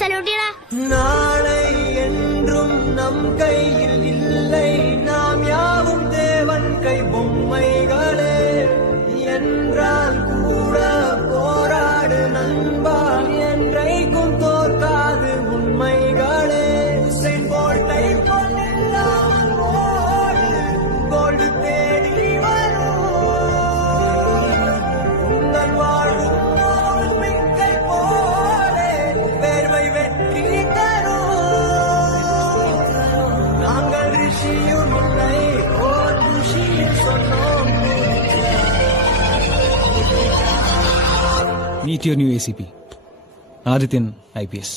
சலூட்டிடா. நாளை என்றும் நம் கையில் இல்லை, நாம் யாவும் தேவன் கை பொம்மைகளே. என்றால் கூட போராடு நண்பா, என்றைக்கும் தோற்காது உண்மைகளே. போல்ட்டை கொண்டில்லாமல் ஓடு, கோல்டு தேடி வரும். உங்கள் வாழும் நம்பிக்கை போலே வேர்வை வெற்றி தரும். நாங்கள் ரிஷியும் இல்லை, ஓர் ருஷியில் சொன்னோம். Meet your new ACP, Adityan IPS.